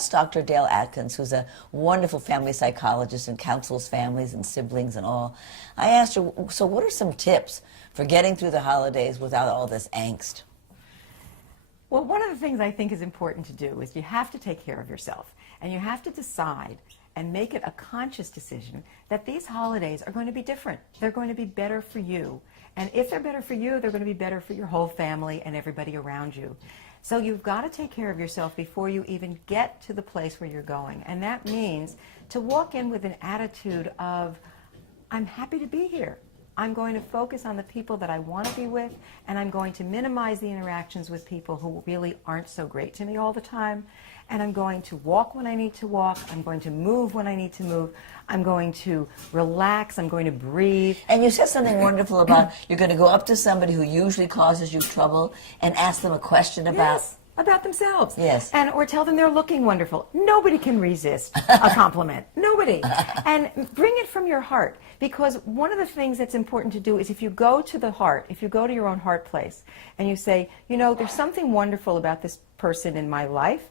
asked Dr. Dale Atkins, who's a wonderful family psychologist and counsels families and siblings and all, I asked her, so what are some tips for getting through the holidays without all this angst? Well, one of the things I think is important to do is you have to take care of yourself, and you have to decide and make it a conscious decision that these holidays are going to be different. They're going to be better for you. And if they're better for you, they're going to be better for your whole family and everybody around you. So you've got to take care of yourself before you even get to the place where you're going. And that means to walk in with an attitude of, I'm happy to be here. I'm going to focus on the people that I want to be with, and I'm going to minimize the interactions with people who really aren't so great to me all the time. And I'm going to walk when I need to walk. I'm going to move when I need to move. I'm going to relax. I'm going to breathe. And you said something wonderful about you're going to go up to somebody who usually causes you trouble and ask them a question about... Yes, about themselves. Yes. And or tell them they're looking wonderful. Nobody can resist a compliment. Nobody. And bring it from your heart. Because one of the things that's important to do is if you go to the heart, if you go to your own heart place, and you say, you know, there's something wonderful about this person in my life.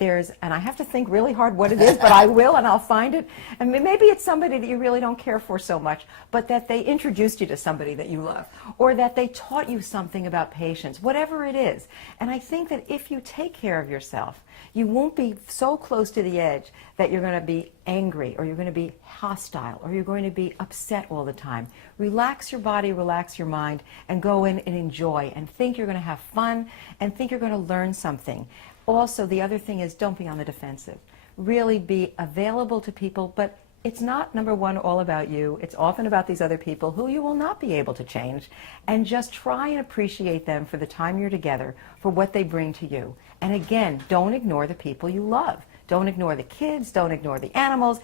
And I have to think really hard what it is, but I will, and I'll find it. And maybe it's somebody that you really don't care for so much, but that they introduced you to somebody that you love, or that they taught you something about patience, whatever it is. And I think that if you take care of yourself, you won't be so close to the edge that you're going to be angry, or you're going to be hostile, or you're going to be upset all the time. Relax your body, relax your mind, and go in and enjoy, and think you're going to have fun, and think you're going to learn something. Also, the other thing is don't be on the defensive. Really be available to people, but it's not, number one, all about you. It's often about these other people who you will not be able to change. And just try and appreciate them for the time you're together, for what they bring to you. And again, don't ignore the people you love. Don't ignore the kids. Don't ignore the animals.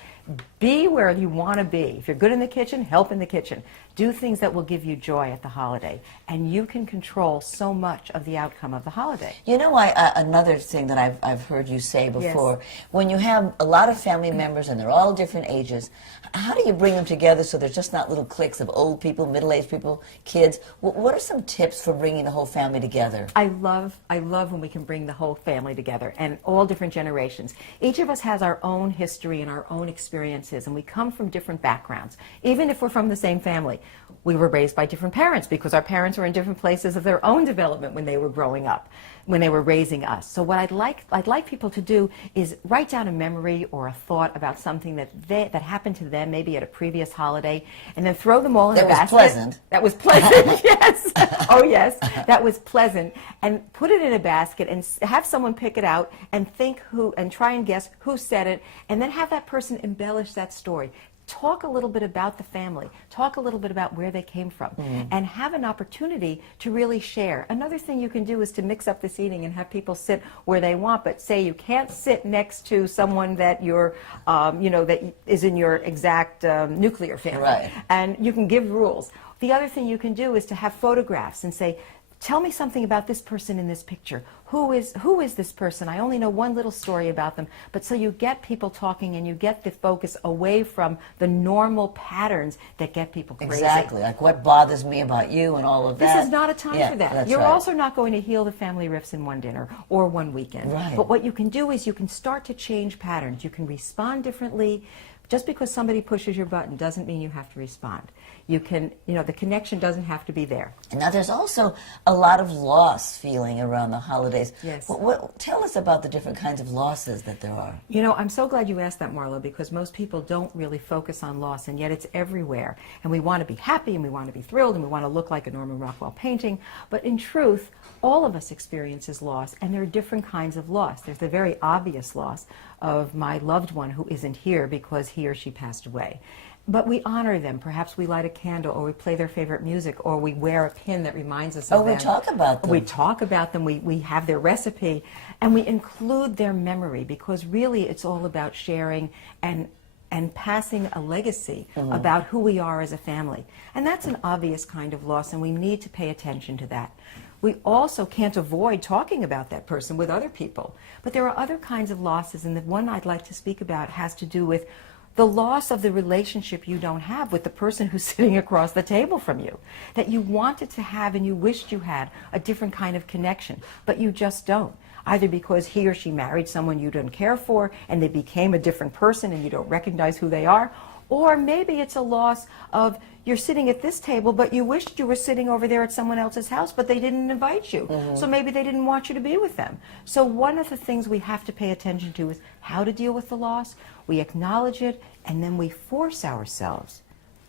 Be where you want to be. If you're good in the kitchen, help in the kitchen. Do things that will give you joy at the holiday. And you can control so much of the outcome of the holiday. You know, another thing that I've heard you say before, yes. When you have a lot of family members and they're all different ages, how do you bring them together so there's just not little cliques of old people, middle-aged people, kids? What are some tips for bringing the whole family together? I love when we can bring the whole family together, and all different generations. Each of us has our own history and our own experiences, and we come from different backgrounds. Even if we're from the same family, we were raised by different parents because our parents were in different places of their own development when they were growing up, when they were raising us. So what I'd like people to do is write down a memory or a thought about something that happened to them, maybe at a previous holiday, and then throw them all in a basket. That was pleasant. That was pleasant, yes. Oh, yes, that was pleasant. And put it in a basket and have someone pick it out and think and try and guess who said it, and then have that person embellish that story. Talk a little bit about the family. Talk a little bit about where they came from. And have an opportunity to really share. Another thing you can do is to mix up this eating and have people sit where they want, but say you can't sit next to someone that you're, that is in your exact nuclear family. Right. And you can give rules. The other thing you can do is to have photographs and say, tell me something about this person in this picture. Who is this person? I only know one little story about them. But so you get people talking and you get the focus away from the normal patterns that get people crazy. Exactly, like what bothers me about you and all of that. This is not a time for that. You're right. also not going to heal the family rifts in one dinner or one weekend. Right. But what you can do is you can start to change patterns. You can respond differently. Just because somebody pushes your button doesn't mean you have to respond. You can, the connection doesn't have to be there. And now there's also a lot of loss feeling around the holidays. Yes. Tell us about the different kinds of losses that there are. I'm so glad you asked that, Marlo, because most people don't really focus on loss, and yet it's everywhere. And we want to be happy, and we want to be thrilled, and we want to look like a Norman Rockwell painting. But in truth, all of us experiences loss, and there are different kinds of loss. There's the very obvious loss of my loved one who isn't here because he or she passed away. But we honor them. Perhaps we light a candle, or we play their favorite music, or we wear a pin that reminds us of them. We talk about them. We talk about them. We have their recipe, and we include their memory, because really it's all about sharing and passing a legacy about who we are as a family. And that's an obvious kind of loss, and we need to pay attention to that. We also can't avoid talking about that person with other people. But there are other kinds of losses, and the one I'd like to speak about has to do with the loss of the relationship you don't have with the person who's sitting across the table from you, that you wanted to have and you wished you had a different kind of connection, but you just don't. Either because he or she married someone you didn't care for and they became a different person and you don't recognize who they are, or maybe it's a loss of you're sitting at this table but you wished you were sitting over there at someone else's house but they didn't invite you. So maybe they didn't want you to be with them. So one of the things we have to pay attention to is how to deal with the loss. We acknowledge it and then we force ourselves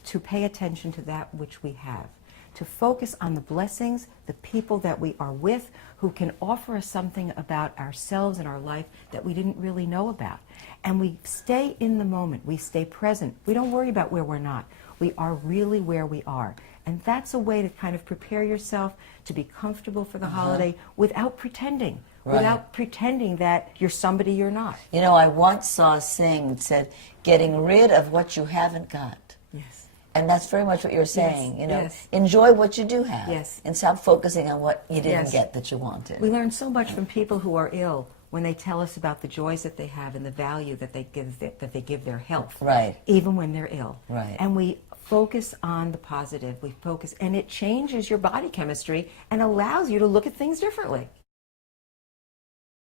to pay attention to that which we have, to focus on the blessings, the people that we are with who can offer us something about ourselves and our life that we didn't really know about. And we stay in the moment. We stay present. We don't worry about where we're not. We are really where we are. And that's a way to kind of prepare yourself to be comfortable for the holiday without pretending. Right. Without pretending that you're somebody you're not. You know, I once saw a saying that said, getting rid of what you haven't got. Yes. And that's very much what you're saying, you know. Yes. Enjoy what you do have. Yes. And stop focusing on what you didn't Yes. get that you wanted. We learn so much from people who are ill when they tell us about the joys that they have and the value that they give their health. Right. Even when they're ill. Right. And we focus on the positive. We focus, and it changes your body chemistry and allows you to look at things differently.